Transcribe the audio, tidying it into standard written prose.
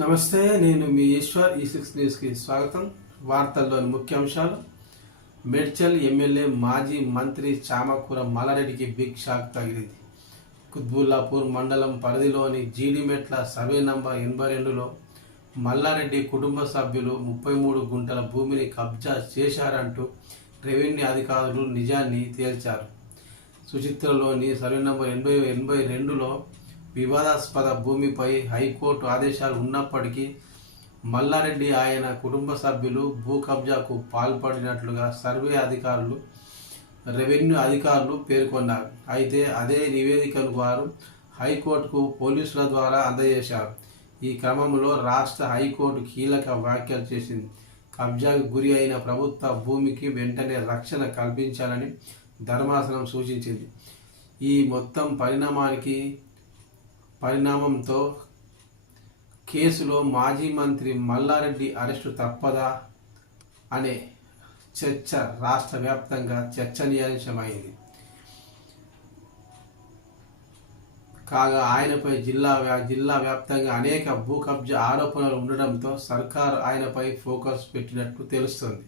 నమస్తే, నేను మీ ఈశ్వర్. ఈ6 న్యూస్కి స్వాగతం. వార్తల్లోని ముఖ్యాంశాలు. మేడ్చల్ ఎమ్మెల్యే మాజీ మంత్రి చామకూర మల్లారెడ్డికి బిగ్ షాక్ తగిలింది. కుత్బుల్లాపూర్ మండలం పరిధిలోని జీడిమెట్ల సర్వే నంబర్ 82లో మల్లారెడ్డి కుటుంబ సభ్యులు 33 గుంటల భూమిని కబ్జా చేశారంటూ రెవెన్యూ అధికారులు నిజాన్ని తేల్చారు. సుచిత్రలోని సర్వే నంబర్ 82లో వివాదాస్పద భూమిపై హైకోర్టు ఆదేశాలు ఉన్నప్పటికీ మల్లారెడ్డి ఆయన కుటుంబ సభ్యులు భూ కబ్జాకు పాల్పడినట్లుగా సర్వే అధికారులు రెవెన్యూ అధికారులు పేర్కొన్నారు. అయితే అదే నివేదికను వారు హైకోర్టుకు పోలీసుల ద్వారా అందజేశారు. ఈ క్రమంలో రాష్ట్ర హైకోర్టు కీలక వ్యాఖ్యలు చేసింది. కబ్జాకు గురి అయిన ప్రభుత్వ భూమికి వెంటనే రక్షణ కల్పించాలని ధర్మాసనం సూచించింది. ఈ మొత్తం పరిణామంతో కేసులో మాజీ మంత్రి మల్లారెడ్డి అరెస్టు తప్పదా అనే చర్చ రాష్ట్ర వ్యాప్తంగా చర్చనీయాంశమైంది. కాగా ఆయనపై జిల్లా వ్యాప్తంగా అనేక భూ కబ్జా ఆరోపణలు ఉండడంతో సర్కారు ఆయనపై ఫోకస్ పెట్టినట్టు తెలుస్తోంది.